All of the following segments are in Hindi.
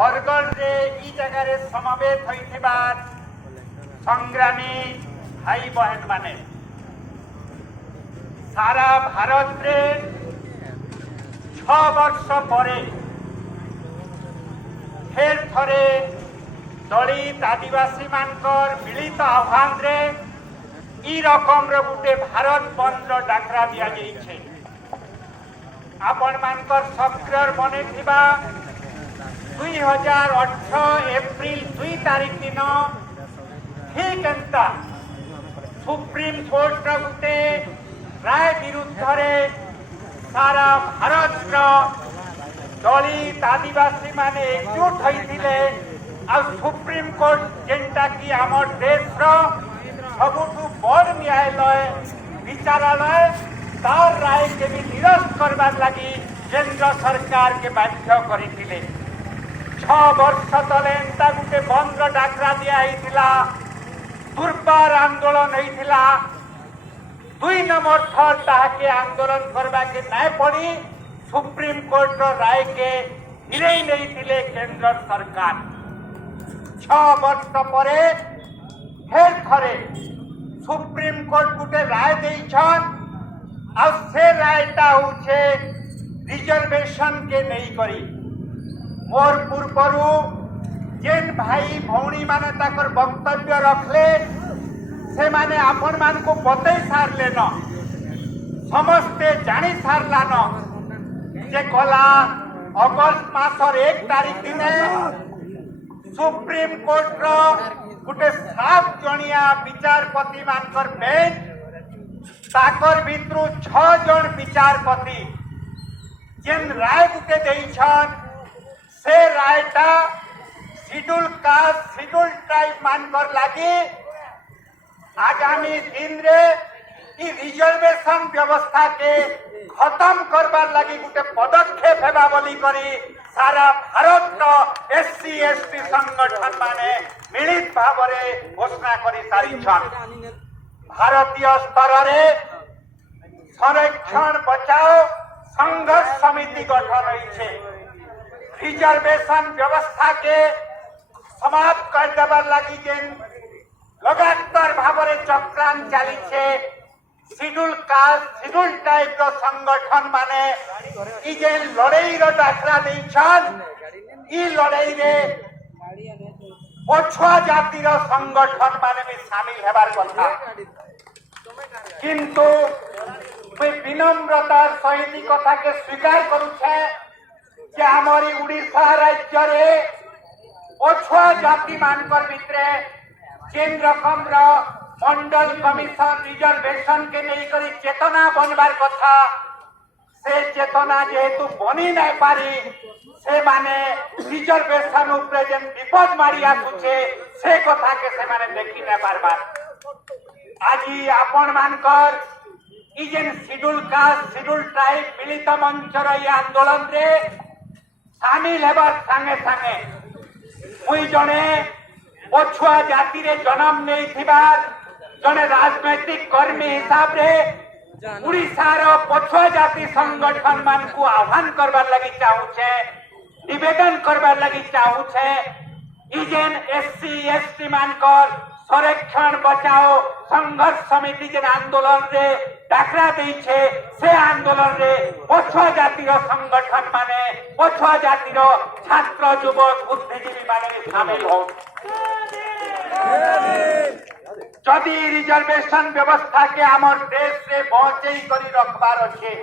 बरगढ़ रे ई जगह रे समवेत होइथिबार संग्रामी भाई बहन माने सारा भारत रे 6 वर्ष परे फेर थरे दलित आदिवासी मानकर मिलित आह्वान रे ई रकम रे गुटे भारत बंद डाकरा दिया जाइछे। आपण मानकर सक्रिय बने थिबा 2018 एप्रिल 2 तारीख दिन ठीक एंता सुप्रीम कोर्ट गुटे राय विरुद्ध रे सारा भारत दलित आदिवासी माने एकजुट होइथिले आ सुप्रीम कोर्ट जेंटा की हमर देश सबुठु बड़ न्यायालय विचारालय तार राय के भी निरस्त करबार लगी केंद्र सरकार के बाध्य करिथिले। 6 वर्ष तले एंता गुटे बंद डाकरा दिया होइथिला, दुर्बार आंदोलन होइथिला। 2 नंबर थर ताके आंदोलन करबा के नाय पड़ी सुप्रीम कोर्ट राय के हिरेई नैथिले केंद्र सरकार। 6 वर्ष परे फेर थरे सुप्रीम कोर्ट गुटे राय देइछन आ से रायटा होछे रिजर्वेशन के नहीं करी। मोर पूर्वरु जेन भाई भौणी माने ताकर वक्तव्य रखले से माने आपण मान को बतई सारले न समस्ते जानी सारला न जे कला अगस्त मासर 1 तारीख दिने सुप्रीम कोर्ट रो गुटे 7 जणिया विचारपति मानकर बेंच ताकर भितरु 6 जन विचारपति जेन राय गुटे देइछन से रायटा शिड्यूल कास्ट शिड्यूल ट्राइब मानकर लागी आगामी दिन रे ई रिजर्वेशन व्यवस्था के खत्म करबार लगी गुटे पदक्षेप हेबा बोली करी सारा भारत एससी एसटी संगठन माने मिलित भावरे घोषणा करी सारिछन। भारतीय स्तर रे संरक्षण बचाओ संघर्ष समिति गठन होइछे। रिजर्वेशन व्यवस्था के समाप्त कर देबार लगी जेन लगातार भावरे चक्रांत चली छे शिड्यूल कास्ट शिड्यूल टाइप रो संगठन माने ई जेन लड़ाई रो डाकरा देइछन ई लड़ाई रे पछुआ जाति रो संगठन माने भी शामिल हेबार कथा किंतु मैं विनम्रतार सहित कथा के स्वीकार करुछे जे हमारी उड़ीसा राज्य रे पछुआ जाति मानकर भितरे जेन रकम मंडल कमिशन रिजर्वेशन के नहीं करी चेतना बनबार कथा से चेतना जेहेतु बनी नहीं पारी से माने रिजर्वेशन उपरे जेन विपद मारी आसुचे से कथा के से माने देखी नहीं पारबार। आज आपण मानकर ई जेन शिड्यूल कास्ट शिड्यूल ट्राइब मिलित मंच रो आंदोलन रे शामिल हेबार संगे संगे मुई जने पछुआ जाति रे जन्म नहीं थिबार जने राजनैतिक कर्मी हिसाब रे उड़ीसा रो पछुआ जाति संगठन मान को आह्वान करबार लगी चाहूछे निवेदन करबार लगी चाहूछे ई जेन एससी एसटी मानकर संरक्षण बचाओ संघर्ष समिति जेन आंदोलन रे डाकरा देइछे से आंदोलन रे पछुआ जाति रो संगठन माने पछुआ जाति रो छात्र युवक बुद्धिजीवी माने शामिल हो। जदि रिजर्वेशन व्यवस्था के हमर देश से बचई करी रखबार अच्छे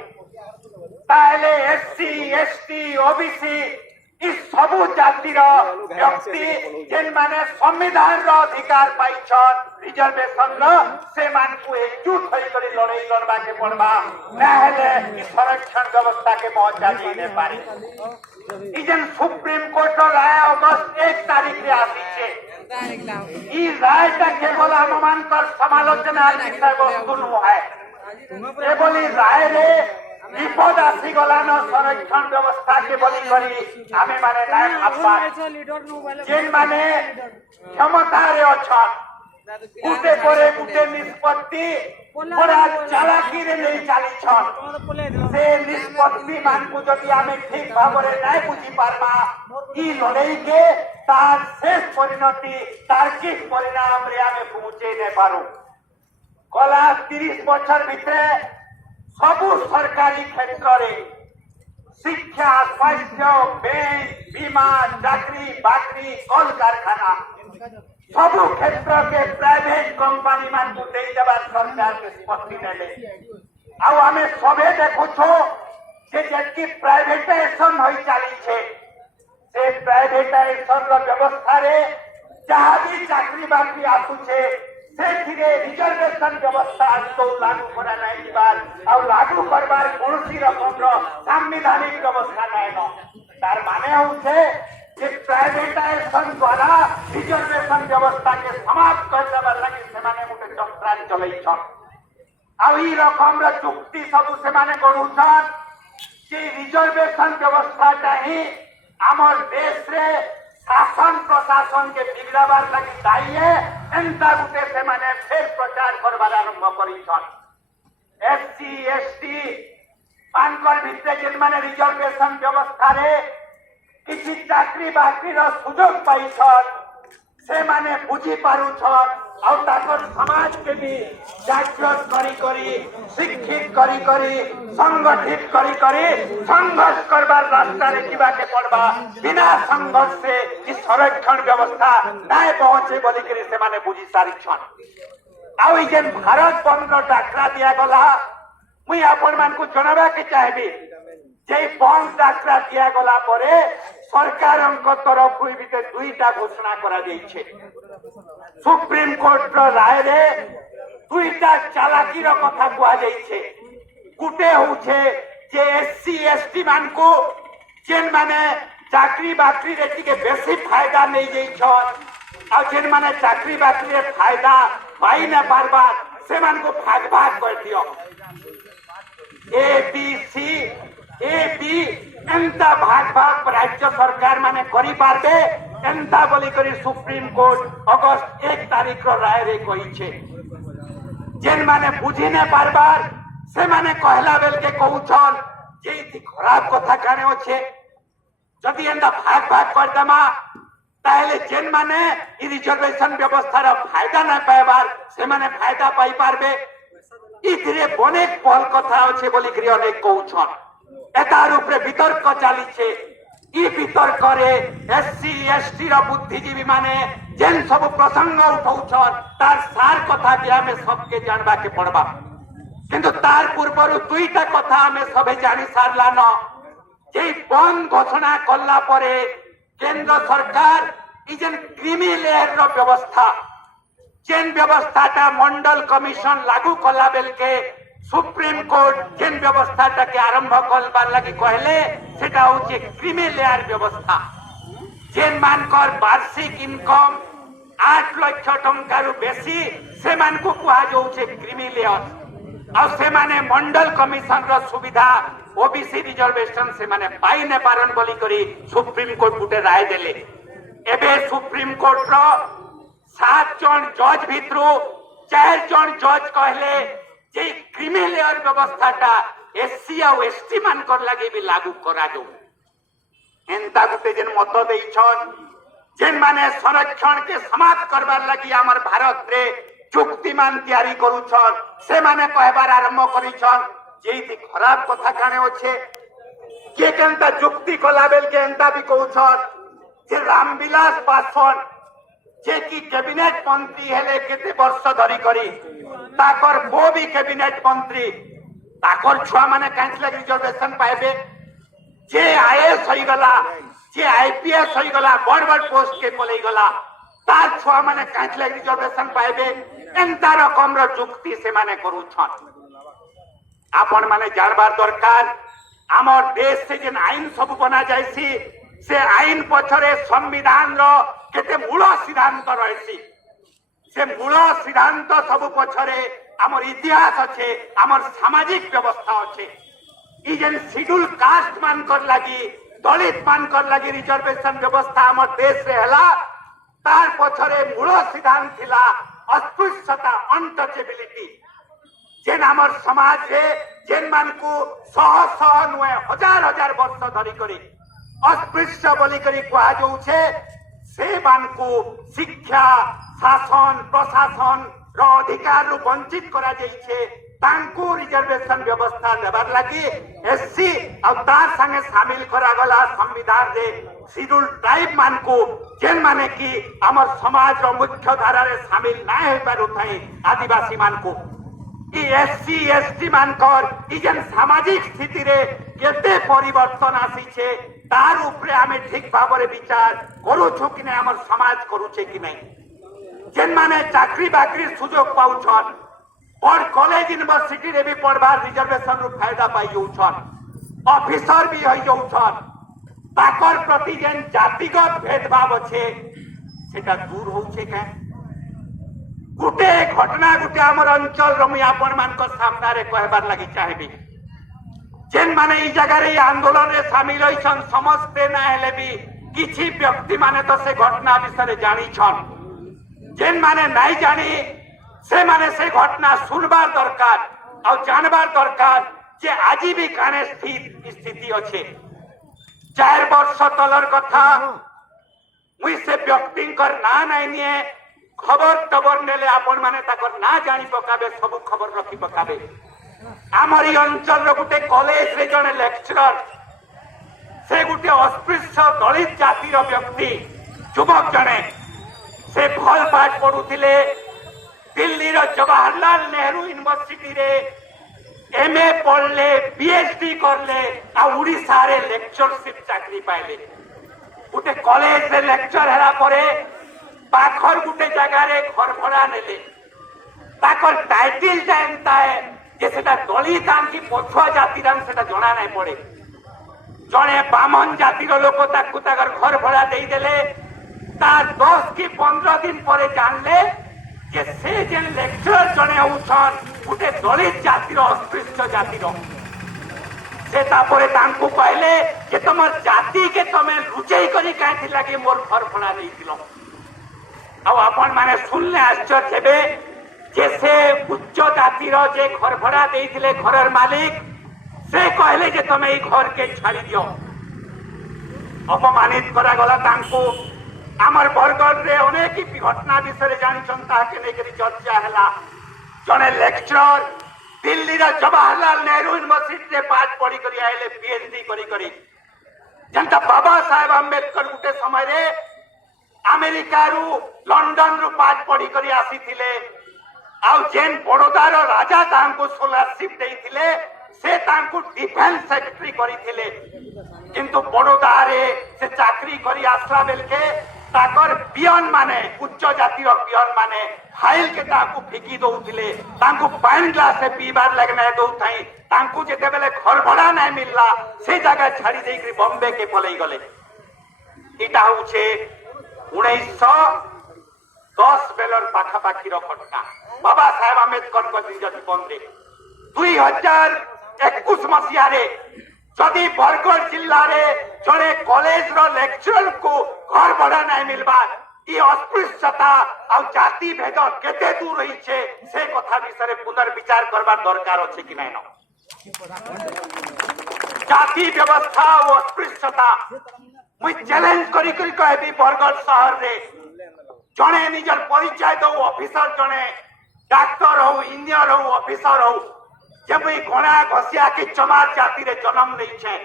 ताहले एससी एसटी ओबीसी इस सबु जाति व्यक्ति जेन माने संविधान रो अधिकार पाइछन रिजर्वेशन रो से मान को एकजुट होई करी लड़ाई लड़बा के पड़बा नाहेले इ संरक्षण व्यवस्था के पहुंचा जी ने पारी। इ जेन सुप्रीम कोर्ट रो राय अगस्त 1 तारीख रे आसीछे ई रायटा केवल हम मानकर समालोचना विषय वस्तु नुहे ए बोली राय रे विपद आसी गला न संरक्षण व्यवस्था के बोली करी आमे माने नाय भाबा जेन माने क्षमता रे अछन गुटे करे गुटे निष्पत्ति बड़ा चालाकी रे नहीं चालीछन से निष्पत्ति मान को जदि आमे ठीक भाबरे नाही बुझी पारमा ई लड़ाई के तार शेष परिणति तार्किक परिणाम रे आमे पहुंचे नै पारू गला 30 बछर भितरे सबु सरकारी क्षेत्र रे शिक्षा स्वास्थ्य बैंक बीमा चाकरी बाकरी कल कारखाना सबु क्षेत्र के प्राइवेट कंपनी मान को दे देबार सरकार के निष्पत्ति नेले आउ आमे सबे देखुछो जे जेकी प्राइवेटाइजेशन होई चाली छे से प्राइवेटाइजेशन रो व्यवस्था रे जहां भी चाकरी बाकरी आसु छे से धीरे रिजर्वेशन व्यवस्था तो लागू करा नहीं दिबार आउ लागू करबार कोनसी रकम रो संवैधानिक व्यवस्था नै न तार माने होछे जे प्राइवेटाइजेशन द्वारा रिजर्वेशन व्यवस्था के समाप्त कर देबार लागि सेमाने गुटे चक्रांत चलैछन आउ ई रकम रो चुक्ति सब सेमाने करूछन जे रिजर्वेशन व्यवस्था ही हमर देश रे शासन प्रशासन के बिगड़ाबार लगी चाहिए एंता गुटे से माने फिर प्रचार करबार आरंभ करिछन एससी एसटी मानकर भितरे जेन माने रिजर्वेशन व्यवस्था रे किछि चाकरी बाकरी रो सुयोग पाइछन से माने बुझी पारुछन और ताकर समाज के भी जागृत करी शिक्षित करी संगठित करी संघर्ष करबार रास्ता रे जीवा के पड़बा बिना संघर्ष से इस संरक्षण व्यवस्था नाय पहुंचे बोली करी से माने बुझी सारिछन आउ जेन भारत बंद रो डाकरा दिया गला मुई आपन मान को जणाबा के चाहेबी जे बंद डाकरा दिया गला परे सरकारक तरफ भीतर दुईटा घोषणा करा जाइछे सुप्रीम कोर्ट रो राय रे दुईटा चालाकी रो कथा कुआ जाइछे गुटे होछे जे एससी एसटी मान को जेन माने चाकरी बाकरी रे टिके बेसी फायदा नै जाइछन आ जेन माने चाकरी बाकरी रे फायदा पाई न पारबा से मान को भाग भाग कर दियो A B C A B एंता भाग भाग राज्य सरकार माने करी पारबे एंता बोली करी सुप्रीम कोर्ट अगस्त 1 तारीख रो राय रे कही छे जेन माने बुझी ने पारबार से माने कहला बेल के कहउछन जे इति खराब कथा काने होछे जदि एंता भाग भाग कर दमा ताहले जेन माने इ रिजर्वेशन व्यवस्था रो फायदा न पाइबार से माने फायदा पाई पारबे इथिरे अनेक पहल कथा होछे बोली करी अनेक कहउछन एतार उपरे वितर्क चाली छे ई वितर्क रे एससी एसटी रो बुद्धिजीवी माने जेन सब प्रसंग उठाउछन तार सार कथा के हमें सबके जानबा के पड़बा किंतु तार पूर्वरु दुईटा कथा हमें सबे जानि सारला न जे बंद घोषणा करला परे केंद्र सरकार ई जेन क्रीमी लेयर रो व्यवस्था जेन व्यवस्थाटा मंडल कमिशन लागू कला बेल के सुप्रीम कोर्ट जेन व्यवस्थाटा के आरंभ करबार लागि कहले सेटा होचे क्रीमी लेयर व्यवस्था जेन मानकर वार्षिक इनकम 8 लाख टंका रु बेसी से मान को कुहा जोचे क्रीमी लेयर और से माने मंडल कमिशन रो सुविधा ओबीसी रिजर्वेशन से माने पाई ने पारन बोली करी सुप्रीम कोर्ट गुटे राय देले एबे सुप्रीम कोर्ट रो 7 जन जज भितरु 4 जन जज कहले जे क्रीमी लेयर व्यवस्थाटा एससी और एसटी मान कर लागि भी लागू करा जो एंता गुटे जेन मत देइछन जेन माने संरक्षण के समाप्त करबार लागि हमर भारत रे चुक्तिमान तैयारी करूछन से माने कहबार आरंभ करिछन जे इति खराब कथा काने होछे के केनता चुक्ति कला बेल के एंता भी कहूछन जे रामविलास पासवान जे की कैबिनेट मंत्री हेले केते वर्ष धरी करी ताकर वो भी कैबिनेट मंत्री ताकर छुआ माने कांच लग रिजर्वेशन पाइबे जे आईएएस होई गला जे आईपीएस होई गला बड़ बड़ पोस्ट के पलई गला तार छुआ माने कांच लग रिजर्वेशन पाइबे एंता रकम रो चुक्ति से माने करूछन आपन माने जानबार दरकार हमर देश से जेन आईन सब बना जायसी से आईन पछरे संविधान रो केते मूल सिद्धांत रहसी से मूल सिद्धांत सब पछरे हमर इतिहास अच्छे हमर सामाजिक व्यवस्था अच्छे ई जेन शेड्यूल कास्ट मान कर लागि दलित मान कर लागि रिजर्वेशन व्यवस्था हमर देश रे हला तार पछरे मूल सिद्धांत थिला अस्पृश्यता अनटचेबिलिटी जेन आमर समाज रे जेन मान को सह सह नुहे हजार हजार वर्ष धरी करी अस्पृश्य बोली करी कहा जाउछे से मान को शिक्षा शासन प्रशासन रो अधिकार रु वंचित करा जाइछे तांको रिजर्वेशन व्यवस्था देबार लगी एससी और तार संगे शामिल करा गला संविधान रे शेड्यूल ट्राइब मान को जेन माने की हमर समाज रो मुख्य धारा रे शामिल ना होई पारु थाई आदिवासी मान को ई एससी एसटी मान कर ई जेन सामाजिक स्थिति रे केते परिवर्तन आसी छे तार ऊपर आमे ठीक भाबरे विचार करू छु कि नै हमर समाज करू छे कि नै जेन माने चाकरी बाकरी सुजोग पाउछन और कॉलेज यूनिवर्सिटी रे भी पढ़बार रिजर्वेशन रु फायदा पाई जाउछन ऑफिसर भी होई जाउछन ताकर प्रति जेन जातिगत भेदभाव अच्छे सेटा दूर होउछे के गुटे घटना गुटे हमर अंचल रमी आपण मानक सामना रे कहबार लागि चाहेबी जेन माने ई जगह रे आंदोलन रे शामिल होइछन समस्ते ना हेले भी किछि व्यक्ति माने तो से घटना विषय जानी छन जेन माने नाइ जानी से माने से घटना सुनबार दरकार और जानबार दरकार जे आजी भी काने स्थिति अच्छे 4 वर्ष तलर कथा मुई से व्यक्ति ना नाइ निए खबर टबर नेले आपण माने ताकर ना जानी पकाबे सब खबर रखी पकाबे आमरी अंचल रो गुटे कॉलेज रे जने लेक्चरर से गुटे अस्पृश्य दलित जाति रो व्यक्ति युवक जने से भल पाठ पढुथिले दिल्ली रो जवाहरलाल नेहरू यूनिवर्सिटी रे एमए पढ़ले पीएचडी करले आ उड़ीसा रे लेक्चरशिप चाकरी पाइले गुटे कॉलेज रे लेक्चर हेरा परे पाखर गुटे जगह रे घर भड़ा नेले ताकर टाइटल जानता है जे सेटा दलित आंकी पछुआ जाति रंग सेटा जणा नै पड़े जणे बामन जाति रो लोक ताकू ताकर घर भड़ा देई देले तार 10 की 15 दिन परे जानले जे से जेन लेक्चर जणे होउछन गुटे दलित जाति रो अस्पृश्य जाति रो से तापरे तांकू कहले जे तमर जाति के तमे लुचेई करी काहे लागे मोर घर भड़ा देइतिलो आ आपण माने सुनले आश्चर्य हेबे जे से उच्च जाति रो जे घर भड़ा देइतिले घरर मालिक से कहले जे तमे ई घर के छाड़ी दियो अपमानित करा गला तांकू आमर बरगढ़ रे अनेक घटना विषय जानिछन ताके नै करी चर्चा हला जने लेक्चरर दिल्ली रा जवाहरलाल नेहरू यूनिवर्सिटी रे पाठ पढ़ी करी आइले पीएचडी करी जनता बाबा साहेब अम्बेडकर गुटे समय रे अमेरिका रु लंडन रु पाठ पढ़ी करी आसीथिले आउ जेन बड़ोदा रो राजा तांको स्कॉलरशिप देइथिले से तांको डिफेंस सेक्रेटरी करिथिले किंतु बड़ोदा रे से चाकरी करी आसला बेलके ताकर पियन माने उच्च जाति रो पियन माने फाइल के ताकू फेकी दउथिले तांको पानी ग्लास से पीबार लगने दउथाई तांको जेते बेले घर भड़ा नै मिलला से जगह छाड़ी देई करी बॉम्बे के पलई गले इटा होउछे 1910 बेलर पाखा पाखी रो घटना बाबा साहेब अम्बेडकर को जीवन रे 2021 मसिया रे जदि बरगढ़ जिल्ला रे जड़े कॉलेज रो लेक्चरर को घर भड़ा नहीं मिलबा ई अस्पृश्यता और जाति भेद केते दूर रही छे से कथा विषय पुनर्विचार करबार दरकार अछि कि नै न जाति व्यवस्था और अस्पृश्यता मुई चैलेंज करी कहबी बरगढ़ शहर रे जड़े निजर परिचय दो ऑफिसर जड़े डाक्टर हो इंजीनियर हो ऑफिसर हो जब गणा घसिया के चमार जाति रे जन्म नहीं छे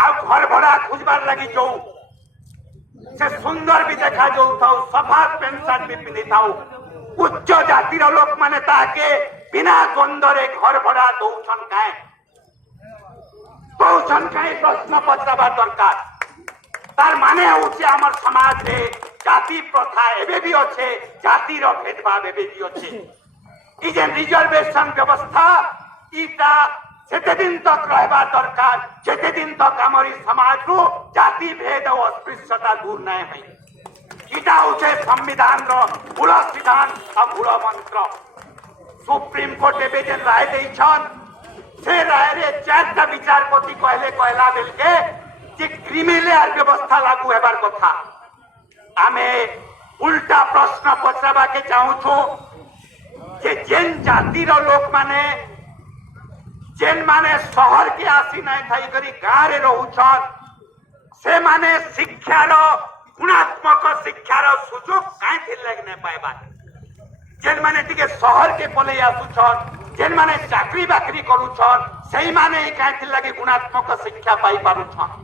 आ घर भड़ा खुजबार लगी जो से सुंदर भी देखा जो था सफा पेंट शर्ट भी पिंधि था उच्च जाति रो लोक माने ताके बिना द्वंद्व रे घर भड़ा दउछन काहे प्रश्न पचाबा दरकार तार माने होउछे हमर समाज रे जाति प्रथा एबे भी अच्छे जाति रो भेदभाव एबे भी अच्छे ई जे रिजर्वेशन व्यवस्था इटा सेते दिन तक रहबा दरकार जेते दिन तक हमारी समाज रो जाति भेद और अस्पृश्यता दूर नै होई इटा होउछे संविधान रो मूल सिद्धांत और मूल मंत्र सुप्रीम कोर्ट एबे जे राय दैछन से राय रे 4टा विचारपति कहला बेलके जे क्रिमिनल व्यवस्था लागू हेबार कथा आमे उल्टा प्रश्न पचराबा के चाहू छु जे जेन जातिर लोक माने जेन माने शहर के आसी नहीं थाई करी गाँव रे रहउछन से माने शिक्षार गुणात्मक शिक्षार सुजोग काई थिर लगने पाइबा जेन माने टिके शहर के पले आसुछन जेन माने चाकरी बाकरी करूछन सेही माने काई थिर लगे गुणात्मक शिक्षा पाई पारुछन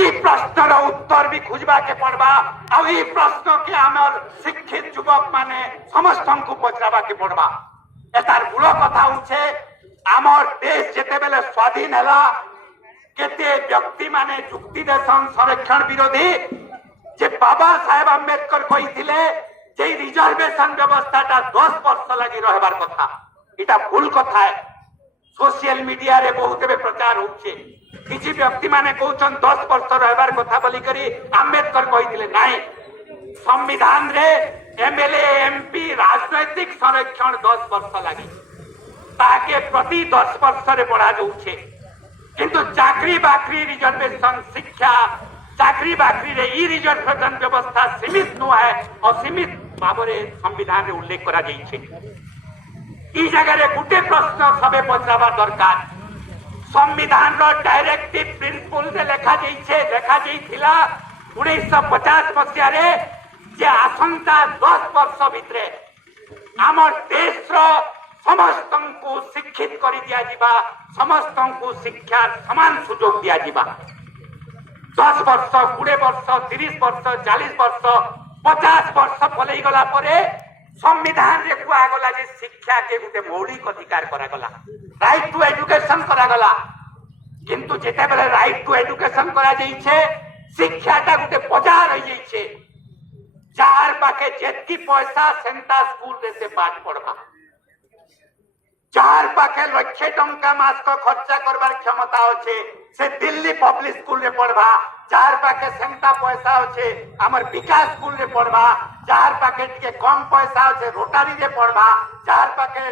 ई प्रश्नर उत्तर भी खुजबा के पड़बा आ ई प्रश्न के हमर शिक्षित युवक माने समस्त को पचराबा के पड़बा एतार मूल कथा होछे आमर देश जेते बेले स्वाधीन हला केते व्यक्ति माने जुक्ति देशन संरक्षण विरोधी जे बाबा साहेब अम्बेडकर कहिथिले जे रिजर्वेशन व्यवस्थाटा 10 वर्ष लगी रहबार कथा इटा भूल कथा है सोशल मीडिया रे बहुत बे प्रचार होछे किछि व्यक्ति माने कहउछन 10 वर्ष रहबार कथा बोली करी अम्बेडकर कहिथिले नाही संविधान रे एमएलए एमपी राजनैतिक संरक्षण 10 वर्ष लगी ताके प्रति 10 वर्ष रे बढ़ा जाउछे किंतु चाकरी बाकरी रिजर्वेशन शिक्षा चाकरी बाकरी रे ई रिजर्वेशन व्यवस्था सीमित नु है और सीमित भावरे संविधान रे उल्लेख करा जाइछे ई जगह रे गुटे प्रश्न सबे पचराबा दरकार संविधान रो डायरेक्टिव प्रिंसिपल रे लेखा जाइथिला 1950 मसिया रे जे आसंता 10 वर्ष भितरे आमर देश रो समस्त को शिक्षित कर दिया जिबा समस्त को शिक्षा समान सुजोग दिया जिबा 10 वर्ष 20 वर्ष 30 वर्ष 40 वर्ष 50 वर्ष पलई गला परे संविधान रे कुआ गला जे शिक्षा के गुटे मौलिक अधिकार करा गला राइट टू एजुकेशन करा गला किंतु जेते बेले राइट टू एजुकेशन करा जाइछे शिक्षाटा गुटे बाजार रही जाइछे चार पाके जेतकी पैसा सेंता स्कूल रे से पाठ पढ़बा चार पाखे लक्ष टंका मास को खर्चा करबार क्षमता होचे से दिल्ली पब्लिक स्कूल रे पढ़बा चार पाखे सेंता पैसा होचे हमर विकास स्कूल रे पढ़बा चार पाखे के कम पैसा होचे रोटारी रे पढ़बा चार पाखे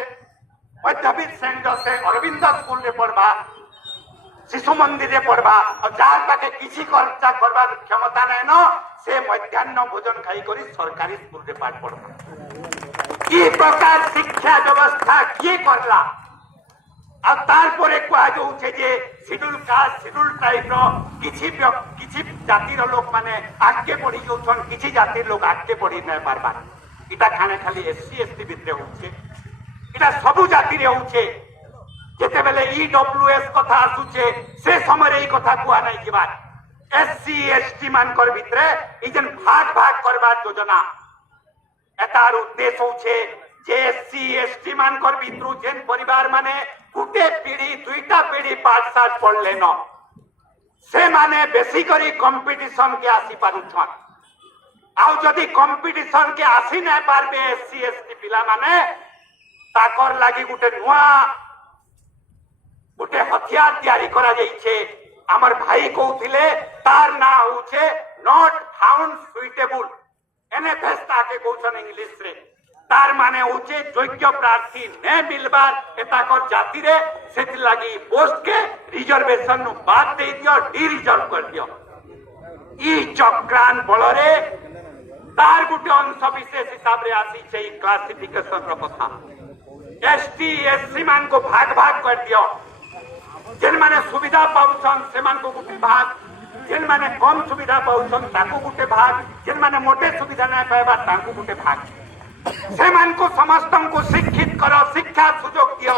मध्यवित्त सेंटर से अरविंद स्कूल रे पढ़बा शिशु मंदिर रे पढ़बा और चार पाखे किसी खर्चा करबार क्षमता नै न से मध्याह्न भोजन खाई करी सरकारी स्कूल रे पाठ पढ़बा ई प्रकार शिक्षा व्यवस्था किए करला आ तारपरे कुआ जाउछे जे शिड्यूल कास्ट शिड्यूल ट्राइब रो किछि जातिर लोक माने आगे बढ़ी जाउछन किछि जातिर लोक आगे बढ़ी नै पारबा इटा खाने खाली एससी एसटी भितरे होउछे इटा सबु जाति रे होउछे जेते बेले ईडब्ल्यूएस कथा आसुछे से समय ई कथा कुआ नै जिबा एससी एसटी मानकर भितरे ई जन भाग भाग करबार योजना एतार उद्देश्य होछे जे एससी एसटी मानकर भितरु जेन परिवार माने गुटे पीढ़ी दुईटा पीढ़ी पाठशाला पढ़ले न से माने बेसी करी कंपटीशन के आसी पारुछन आउ जदी कंपटीशन के आसी नै पारबे एससी एसटी पिला माने ताकर लागि गुटे नुआ गुटे हथियार तैयारी करा जाइछे हमर भाई कहउथिले तार ना होछे नॉट फाउंड सुइटेबल एनएफएस ताके कहउछन इंग्लिश रे तार माने होचे योग्य प्रार्थी ने मिलबार एताकर जाति रे सेति लागि पोस्ट के रिजर्वेशन नु बात दे दियो डी रिजर्व कर दियो ई चक्रान बलरे तार गुटे अंश विशेष हिसाब रे आसी छै क्लासिफिकेशन रो कथा एसटी एससी मान को भाग भाग कर दियो जेन माने सुविधा पाउछन से मान को गुटे भाग जेन माने कम सुविधा पाउछन ताको गुटे भाग जेन माने मोटे सुविधा नै पाइबा ताको गुटे भाग से मान को समस्त को शिक्षित करो शिक्षा सुजोग दियो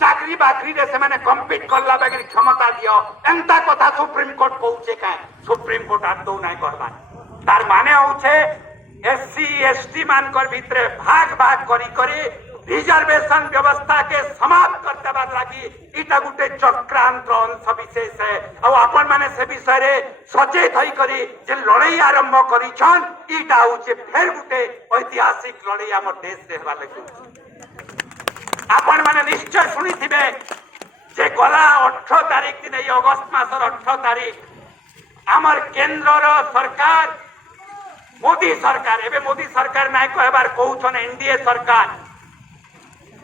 चाकरी बाकरी रे से माने कम्पीट करला बागी क्षमता दियो एंता कथा सुप्रीम कोर्ट पहुंचे काए सुप्रीम कोर्ट आदौ नै करबा तार माने होछे एससी एसटी मान कर भितरे भाग भाग करी करी रिजर्वेशन व्यवस्था के समाप्त करते बार लगी इटा गुटे चक्रांत अंश विशेष है और अपन माने से विषय रे सचेत होई करी जे लड़ाई आरंभ करिछन इटा होचे फेर गुटे ऐतिहासिक लड़ाई हमर देश रे हेबा लागि अपन माने निश्चय सुनी थिबे जे गला 18 तारिख दिन अगस्त मासर 18 तारिख हमर केंद्र रो सरकार मोदी सरकार एबे मोदी सरकार नाय कहबार कहउछन एनडीए सरकार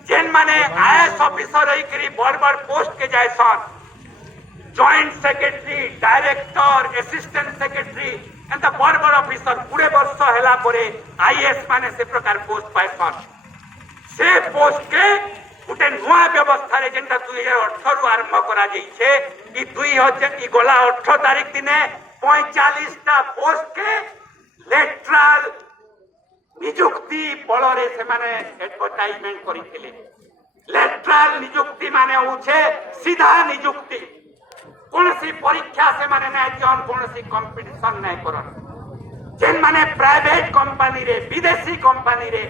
जेन माने आईएएस ऑफिसर रही करी बड़ बड़ पोस्ट के जायसन joint secretary director assistant secretary एंता बड़ बड़ ऑफिसर 20 वर्ष हैला परे आईएएस माने से प्रकार पोस्ट पाइछन से पोस्ट के गोटे नुआ व्यवस्था रे जेंटा 2018 रु आरंभ करा जाइछे ई 2000 ई गोला 18 तारीख दिने 45 टा पोस्ट के लेटरल नियुक्ति बलरे से माने एडवर्टाइजमेंट करिथिले। लेटरल नियुक्ति माने होछे सीधा नियुक्ति, कोनसी परीक्षा से माने नै जन कोनसी कंपटीशन नै करन। जेन माने प्राइवेट कंपनी रे विदेशी कंपनी रे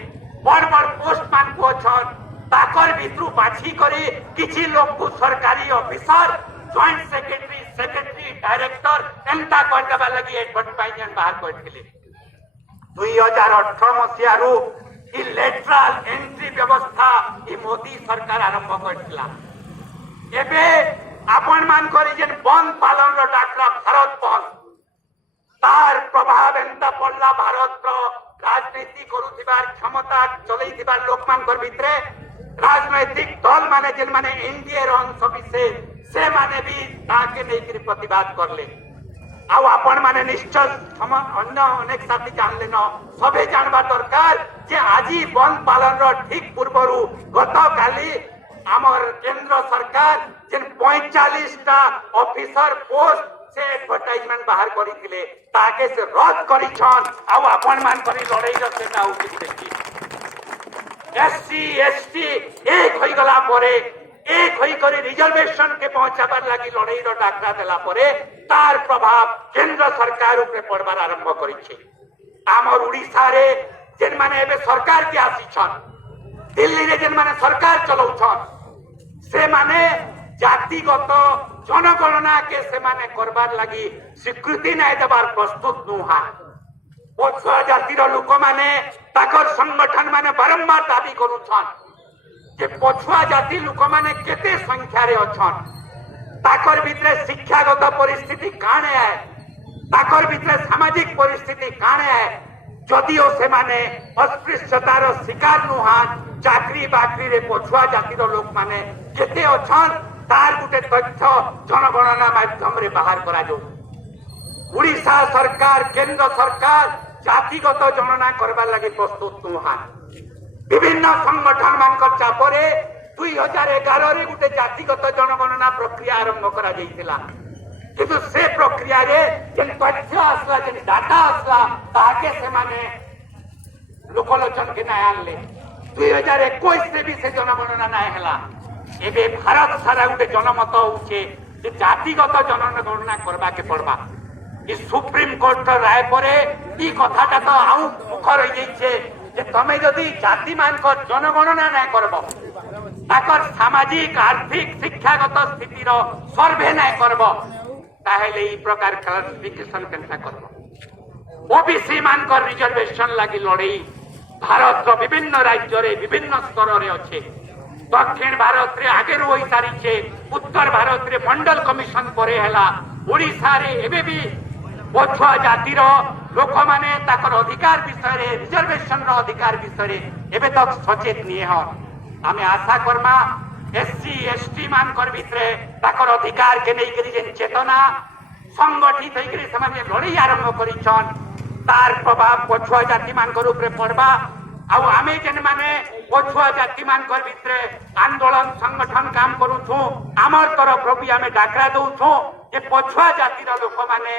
बड़ बड़ पोस्ट मान को छन ताकर भितरु बाछी करी किछि लोग को सरकारी ऑफिसर जॉइंट सेक्रेटरी डायरेक्टर एंता कर देबा लगी एडवर्टाइजमेंट बाहर करथिले। 2018 मसिया रु ई लेटरल एंट्री व्यवस्था ई मोदी सरकार आरंभ करथिला। एबे आपण मान करी जेन बंद पालन रो डाकरा भारत बंद तार प्रभाव एंता पड़ला भारत रो राजनीति करुथिबार क्षमता चलैथिबार लोक मान कर भितरे राजनैतिक दल माने जेन माने एनडीए रो अंश विशेष से माने भी ताके नेकरी प्रतिवाद करले। आउ आपण माने निश्चय अन्य अनेक साथी जानले न सबे जानबा दरकार जे आजी बंद पालन रो ठीक पूर्वरु गत काली आमर केंद्र सरकार जेन 45 टा ऑफिसर पोस्ट से एडवर्टाइजमेंट बाहर करिथिले ताके से रद्द करिछन। आउ आपण मान करी लड़ाई रो सेना उठी देखि एससी एसटी एक होई गला परे एक होई करी रिजर्वेशन के पहुंचाबार लगी लड़ाई रो डाकरा देला परे तार प्रभाव केंद्र सरकार ऊपर पड़बार आरंभ करिछे। आमर उड़ीसा रे जेन माने एबे सरकार के आसीछन दिल्ली रे जेन माने सरकार चलौछन से माने जातिगत जनगणना के से माने करबार लगी स्वीकृति नै देबार प्रस्तुत नुहा। पछुआ जातिर लोक माने ताकर संगठन माने बारंबार दाबी करूछन जे पछुआ जाति लोक माने केते संख्या रे अछन, ताकर भितरे शिक्षागत परिस्थिति काणे है, ताकर भितरे सामाजिक परिस्थिति काणे है। जदिओ से माने अस्पृश्यतार शिकार नुहान चाकरी बाकरी रे पछुआ जातिर लोक माने केते अछन तार गुटे तथ्य जनगणना माध्यम रे बाहर करा जो। उड़ीसा सरकार केंद्र सरकार जातिगत गणना करबार लगी प्रस्तुत नुहान। विभिन्न संगठन मानकर चापरे 2011 रे गुटे जातिगत जनगणना प्रक्रिया आरंभ करा जाइतिला, किंतु से प्रक्रिया रे जेन तथ्य आसला जेन डाटा आसला ताके से माने लोकलोचन के नाय आनले। 2021 से भी से जनगणना नाय हला। एबे भारत सारा गुटे जनमत होचे जे जातिगत जनगणना करबा के पड़बा। ई सुप्रीम कोर्ट राय परे ई कथाटा तो आउ मुख रही जाइछे जे तमे जदि जाति मानकर जनगणना नाय करबो ताकर सामाजिक आर्थिक शिक्षागत स्थितिर सर्वे नाय करबो ताहेले ई प्रकार क्लासिफिकेशन केनसा करबो। ओबीसी मानकर रिजर्वेशन लागि लड़ाई भारत रो विभिन्न राज्य रे विभिन्न स्तर रे अछि। दक्षिण भारत रे आगे होई सारिछे, उत्तर भारत रे मंडल कमिशन परे हला, ओडिसा रे एबे भी पछुआ जातिर लोक माने ताकर अधिकार विषय रे रिजर्वेशन रो अधिकार विषय रे एबे तक सचेत निये हो। आमे आशा करमा एससी एसटी मानकर भितरे ताकर अधिकार के नै करी जेन चेतना संगठित होई करी समाज लड़ाई आरंभ करिछन तार प्रभाव पछुआ जाति मानकर ऊपर पड़बा। आउ आमे जेन माने पछुआ जाति मानकर भितरे आंदोलन संगठन काम करूछु आमर तरफ भी आमे डाकरा दउछु जे पछुआ जातिर लोक माने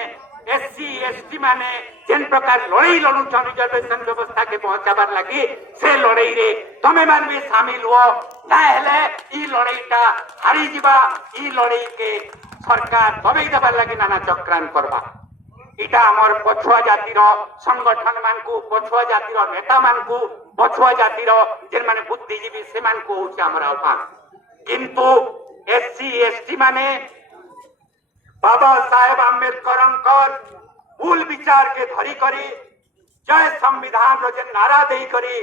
एससी एसटी माने जेन प्रकार लड़ाई लड़ुछन रिजर्वेशन व्यवस्था के पहुंचाबार लगी से लड़ाई रे तमे मान भी शामिल हो ना हेले ई लड़ाईटा हारी जिबा। ई लड़ाई के सरकार दबेई देबार लगी नाना चक्रांत करबा। इटा हमर पछुआ जातिर संगठन मानकू पछुआ जातिर नेता मानकू पछुआ जातिर जेन माने बुद्धिजीवी से मानकू होचे हमर आह्वान। किंतु एससी एसटी माने बाबा साहेब आम्बेडकर मूल विचार के धरी करी जय संविधान रो जेन नारा देई करी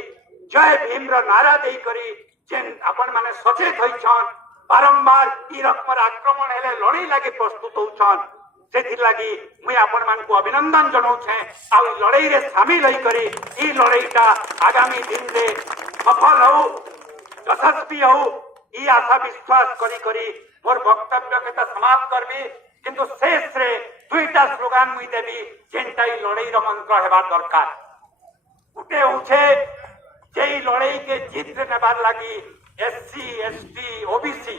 जय भीम रो नारा देई करी जेन अपन माने सचेत होइछन बारंबार ई रकमर आक्रमण हेले लड़ाई लागि प्रस्तुत होउछन। सेथि लागि मुई आपण मान को अभिनंदन जनाउछे। आ लड़ाई रे शामिल होई करी ई लड़ाईटा आगामी दिन रे सफल हो यशस्वी हो ई आशा विश्वास करी करी मोर वक्तव्य के समाप्त करबी। किंतु शेष रे दुईटा स्लोगान मुई देवी जेनटा लड़ाई मंत्र हेबार दरकार गोटे होचे जे लड़ाई के जीत नेबार लगी एससी एसटी ओबीसी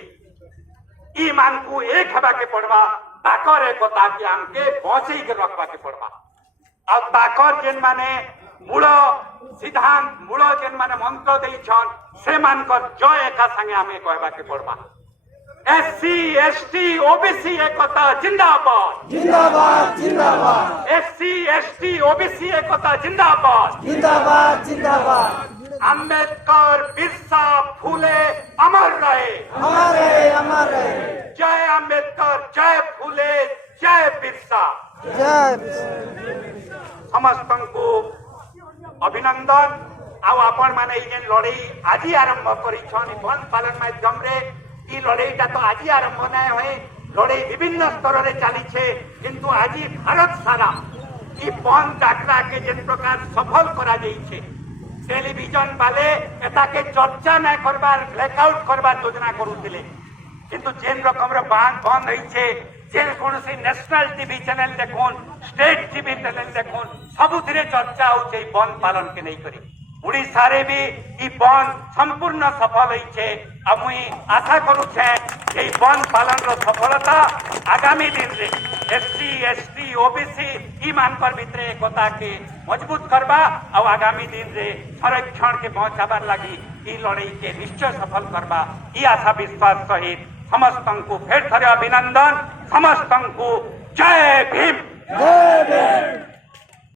ई मान को एक हेबा के पड़वा ताकर एकता के आमके बचई के रखवा के पड़वा और ताकर जेन माने मूल सिद्धांत मूल जेन माने मंत्र देइछन से मानकर जय एका संगे आमे कहबा के पड़वा एससी एसटी ओबीसी एकता जिंदाबाद जिंदाबाद जिंदाबाद एससी एसटी ओबीसी एकता जिंदाबाद जिंदाबाद जिंदाबाद अम्बेडकर बिरसा फूले अमर रहे अमर रहे जय अम्बेडकर जय फूले जय बिरसा जय समस्त को अभिनंदन आउ आपण माने इन लड़ाई आज आरंभ करिछन बंद पालन माध्यम रे ई लड़ाईटा तो आज आरंभ ना होए लड़ाई विभिन्न स्तर रे चली छे किंतु आज भारत सारा ई बंद डाकरा के जिन प्रकार सफल करा जाई छे टेलीविजन वाले एता के चर्चा ना करबार ब्लैकआउट करबार योजना करूतिले किंतु जेन रकम रे बंद होई छे जे कोनसी नेशनल टीवी चैनल देखोन स्टेट टीवी चैनल देखोन सबुथिरे चर्चा होचे बंद पालन के नहीं करी उड़ीसा रे भी ई बंद संपूर्ण सफल होई छे आ मुई आशा करू छे जे बंद पालन रो सफलता आगामी दिन रे एससी एसटी ओबीसी ई मानकर भितरे एकता के मजबूत करबा और आगामी दिन रे संरक्षण के पहुंचाबार लगी ई लड़ाई के निश्चय सफल करबा ई आशा विश्वास सहित समस्त को फेर थरे अभिनंदन समस्त को जय भीम जय भीम।